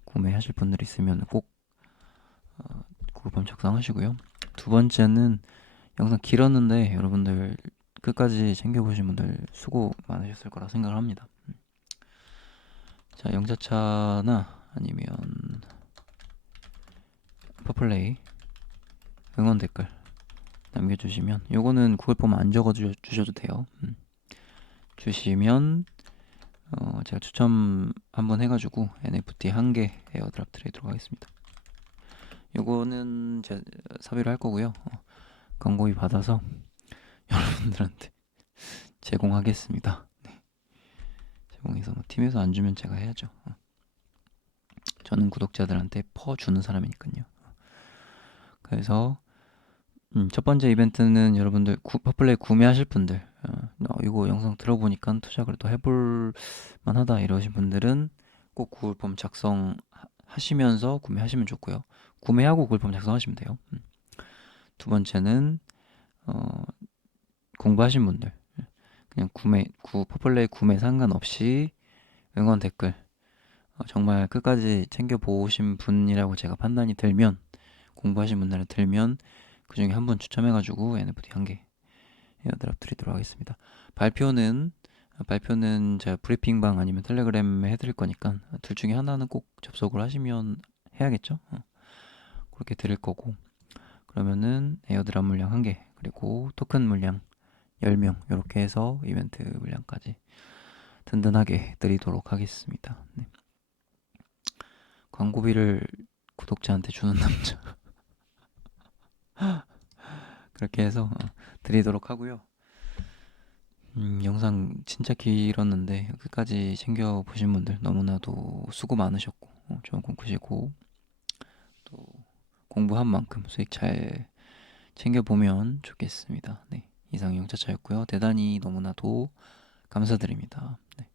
구매하실 분들 있으면 꼭 구글폼 작성하시고요. 두 번째는 영상 길었는데 여러분들 끝까지 챙겨보신 분들 수고 많으셨을 거라 생각을 합니다. 자, 영자차나 아니면 퍼플레이 응원 댓글 남겨주시면 요거는 구글폼 안 적어 주셔도 돼요. 주시면 제가 추첨 한번 해가지고 NFT 1개 에어드랍 드리도록 하겠습니다. 요거는 제가 섭외를 할 거고요. 광고비 받아서 여러분들한테 제공하겠습니다. 네. 제공해서 뭐 팀에서 안 주면 제가 해야죠. 저는 구독자들한테 퍼주는 사람이니까요. 그래서 첫 번째 이벤트는 여러분들 퍼플레이 구매하실 분들 이거 영상 들어보니까 투자 그래도 해볼 만하다 이러신 분들은 꼭 구글폼 작성하시면서 구매하시면 좋고요. 구매하고 구글폼 작성하시면 돼요. 두 번째는 공부하신 분들 그냥 퍼플레이 구매 상관없이 응원 댓글 정말 끝까지 챙겨보신 분이라고 제가 판단이 들면 공부하신 분들은 들면 그 중에 한 분 추첨해가지고 NFT 1개 에어드랍 드리도록 하겠습니다. 발표는 제가 브리핑방 아니면 텔레그램에 해드릴 거니까 둘 중에 하나는 꼭 접속을 하시면 해야겠죠. 그렇게 드릴 거고 그러면은 에어드랍 물량 1개 그리고 토큰 물량 10명 이렇게 해서 이벤트 물량까지 든든하게 드리도록 하겠습니다. 네. 광고비를 구독자한테 주는 남자 그렇게 해서 드리도록 하고요. 영상 진짜 길었는데 끝까지 챙겨보신 분들 너무나도 수고 많으셨고 좋은 꿈꾸시고 또 공부한 만큼 수익 잘 챙겨보면 좋겠습니다. 네, 이상 영차차였고요. 대단히 너무나도 감사드립니다. 네.